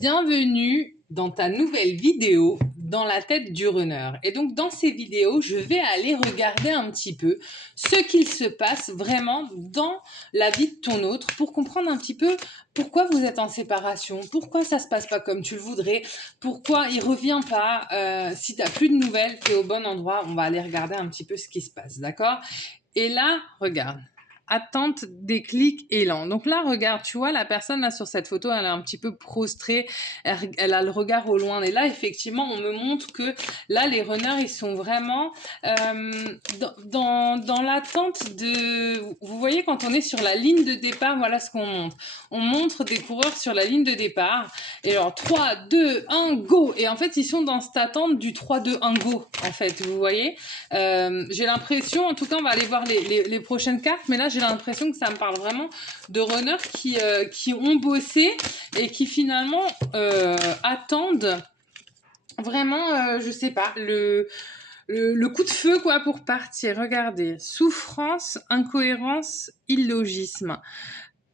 Bienvenue dans ta nouvelle vidéo dans la tête du runner. Et donc dans ces vidéos, je vais aller regarder un petit peu ce qu'il se passe vraiment dans la vie de ton autre pour comprendre un petit peu pourquoi vous êtes en séparation, pourquoi ça se passe pas comme tu le voudrais, pourquoi il revient pas. Si tu n'as plus de nouvelles, tu es au bon endroit, on va aller regarder un petit peu ce qui se passe, d'accord? Et là, regarde. Attente, déclic, élan. Donc là, regarde, tu vois, la personne là sur cette photo, elle est un petit peu prostrée, elle a le regard au loin. Et là, effectivement, on me montre que là, les runners, ils sont vraiment dans l'attente de... Vous voyez, quand on est sur la ligne de départ, voilà ce qu'on montre. On montre des coureurs sur la ligne de départ. Et alors, 3, 2, 1, go. Et en fait, ils sont dans cette attente du 3, 2, 1, go, en fait, vous voyez. J'ai l'impression, en tout cas, on va aller voir les prochaines cartes, mais là, j'ai l'impression que ça me parle vraiment de runners qui ont bossé et qui finalement attendent vraiment, je sais pas, le coup de feu quoi pour partir. Regardez, souffrance, incohérence, illogisme.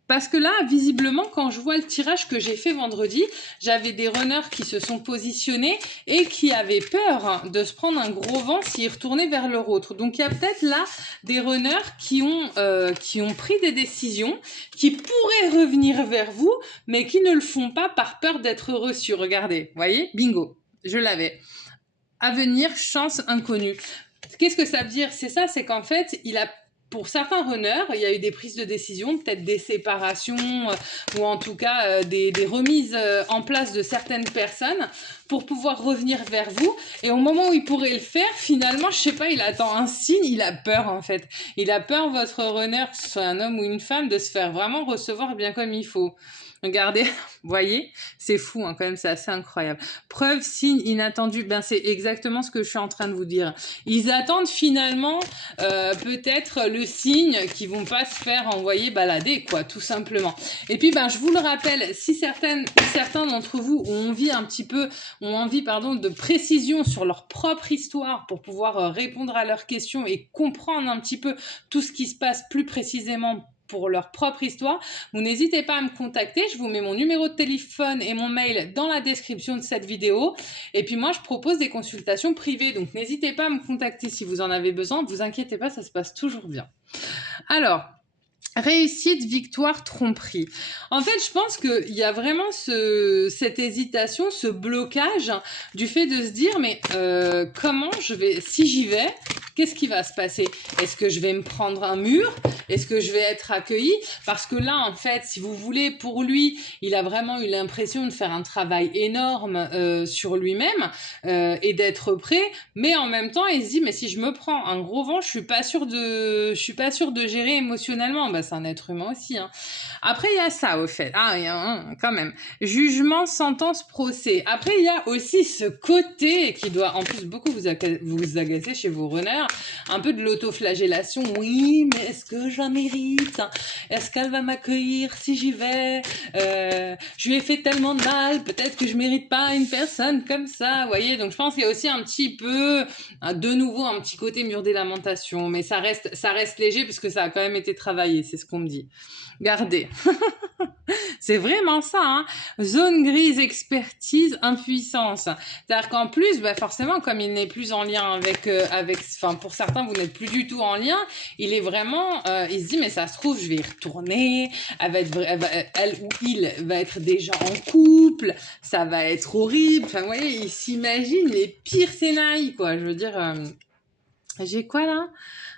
Parce que là, visiblement, quand je vois le tirage que j'ai fait vendredi, j'avais des runners qui se sont positionnés et qui avaient peur de se prendre un gros vent s'ils retournaient vers leur autre. Donc, il y a peut-être là des runners qui ont pris des décisions, qui pourraient revenir vers vous, mais qui ne le font pas par peur d'être reçus. Regardez, voyez, bingo, je l'avais. Avenir, chance inconnue. Qu'est-ce que ça veut dire? C'est ça, c'est qu'en fait, pour certains runners, il y a eu des prises de décision, peut-être des séparations ou en tout cas des remises en place de certaines personnes pour pouvoir revenir vers vous. Et au moment où il pourrait le faire, finalement, je sais pas, il attend un signe, il a peur en fait. Il a peur, votre runner, que ce soit un homme ou une femme, de se faire vraiment recevoir bien comme il faut. Regardez, vous voyez, c'est fou hein, quand même, c'est assez incroyable. Preuve, signe inattendu, ben c'est exactement ce que je suis en train de vous dire. Ils attendent finalement peut-être le signe qu'ils vont pas se faire envoyer balader, quoi, tout simplement. Et puis, ben je vous le rappelle, si certains d'entre vous ont envie de précision sur leur propre histoire pour pouvoir répondre à leurs questions et comprendre un petit peu tout ce qui se passe plus précisément pour leur propre histoire, vous n'hésitez pas à me contacter. Je vous mets mon numéro de téléphone et mon mail dans la description de cette vidéo. Et puis moi, je propose des consultations privées. Donc n'hésitez pas à me contacter si vous en avez besoin. Ne vous inquiétez pas, ça se passe toujours bien. Alors, réussite, victoire, tromperie. En fait, je pense qu'il y a vraiment cette hésitation, ce blocage du fait de se dire, mais comment je vais, si j'y vais, qu'est-ce qui va se passer? Est-ce que je vais me prendre un mur? Est-ce que je vais être accueilli? Parce que là, en fait, si vous voulez, pour lui, il a vraiment eu l'impression de faire un travail énorme sur lui-même et d'être prêt. Mais en même temps, il se dit, mais si je me prends un gros vent, je suis pas sûre de gérer émotionnellement. Bah, c'est un être humain aussi. Hein. Après, il y a ça, au fait. Ah, il y a quand même. Jugement, sentence, procès. Après, il y a aussi ce côté qui doit, en plus, beaucoup vous agacer chez vos runners. Un peu de l'autoflagellation. Oui, mais est-ce que je la mérite? Est-ce qu'elle va m'accueillir si j'y vais? Je lui ai fait tellement de mal. Peut-être que je mérite pas une personne comme ça. Vous voyez? Donc, je pense qu'il y a aussi un petit peu, de nouveau, un petit côté mur des lamentations. Mais ça reste léger puisque ça a quand même été travaillé. C'est ce qu'on me dit. Gardez. C'est vraiment ça, hein. Zone grise, expertise, impuissance. C'est-à-dire qu'en plus, bah forcément, comme il n'est plus en lien enfin, pour certains, vous n'êtes plus du tout en lien, il est vraiment, il se dit, mais ça se trouve, je vais y retourner, elle ou il va être déjà en couple, ça va être horrible. Enfin, vous voyez, il s'imagine les pires scénarios, quoi. Je veux dire, j'ai quoi là?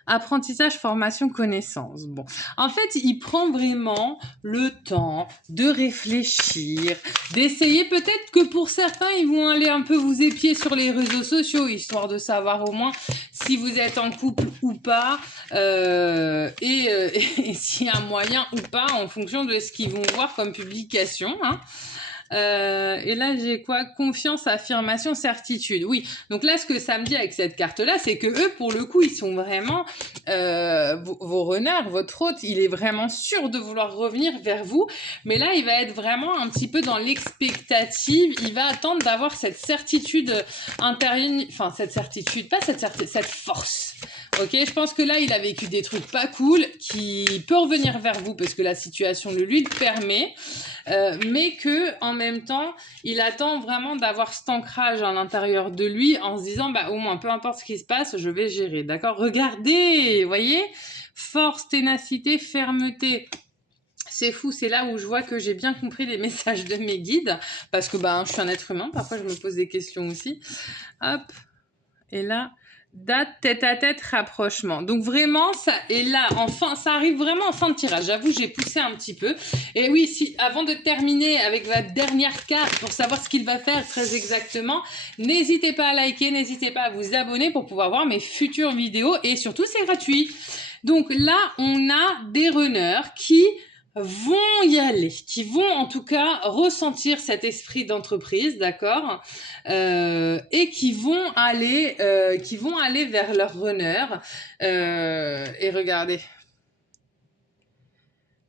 Apprentissage, formation, connaissance. Bon, en fait, il prend vraiment le temps de réfléchir, d'essayer. Peut-être que pour certains, ils vont aller un peu vous épier sur les réseaux sociaux, histoire de savoir au moins si vous êtes en couple ou pas, et s'il y a un moyen ou pas, en fonction de ce qu'ils vont voir comme publication. Hein. Et là, j'ai quoi? Confiance, affirmation, certitude. Oui. Donc là, ce que ça me dit avec cette carte-là, c'est que eux, pour le coup, ils sont vraiment vos runners, votre hôte, il est vraiment sûr de vouloir revenir vers vous. Mais là, il va être vraiment un petit peu dans l'expectative. Il va attendre d'avoir cette certitude intérieure, enfin cette certitude, pas cette force. Ok, je pense que là, il a vécu des trucs pas cool, qui peut revenir vers vous parce que la situation lui le permet, mais que en même temps, il attend vraiment d'avoir cet ancrage à l'intérieur de lui en se disant, bah au moins, peu importe ce qui se passe, je vais gérer, d'accord? Regardez, voyez? Force, ténacité, fermeté. C'est fou, c'est là où je vois que j'ai bien compris les messages de mes guides, parce que ben, je suis un être humain, parfois je me pose des questions aussi. Hop, et là, date, tête à tête, rapprochement. Donc vraiment, ça, et là, enfin, ça arrive vraiment en fin de tirage. J'avoue, j'ai poussé un petit peu. Et oui, si, avant de terminer avec la dernière carte pour savoir ce qu'il va faire très exactement, n'hésitez pas à liker, n'hésitez pas à vous abonner pour pouvoir voir mes futures vidéos. Et surtout, c'est gratuit. Donc là, on a des runners qui vont y aller, qui vont en tout cas ressentir cet esprit d'entreprise, d'accord, et qui vont aller vers leur runner. Et regardez,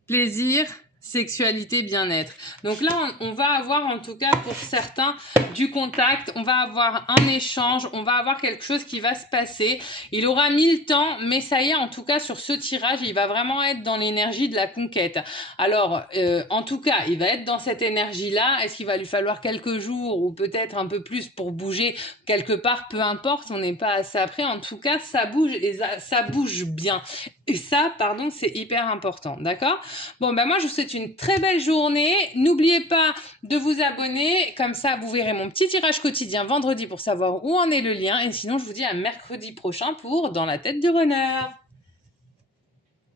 plaisir, sexualité, bien-être. Donc là, on va avoir en tout cas pour certains du contact, on va avoir un échange, on va avoir quelque chose qui va se passer. Il aura mis le temps, mais ça y est, en tout cas sur ce tirage, il va vraiment être dans l'énergie de la conquête. Alors, en tout cas, il va être dans cette énergie-là. Est-ce qu'il va lui falloir quelques jours ou peut-être un peu plus pour bouger quelque part? Peu importe, on n'est pas assez après. En tout cas, ça bouge et ça bouge bien. Et ça, pardon, c'est hyper important, d'accord? Bon, ben moi, je vous souhaite une très belle journée. N'oubliez pas de vous abonner. Comme ça, vous verrez mon petit tirage quotidien vendredi pour savoir où en est le lien. Et sinon, je vous dis à mercredi prochain pour Dans la tête du runner.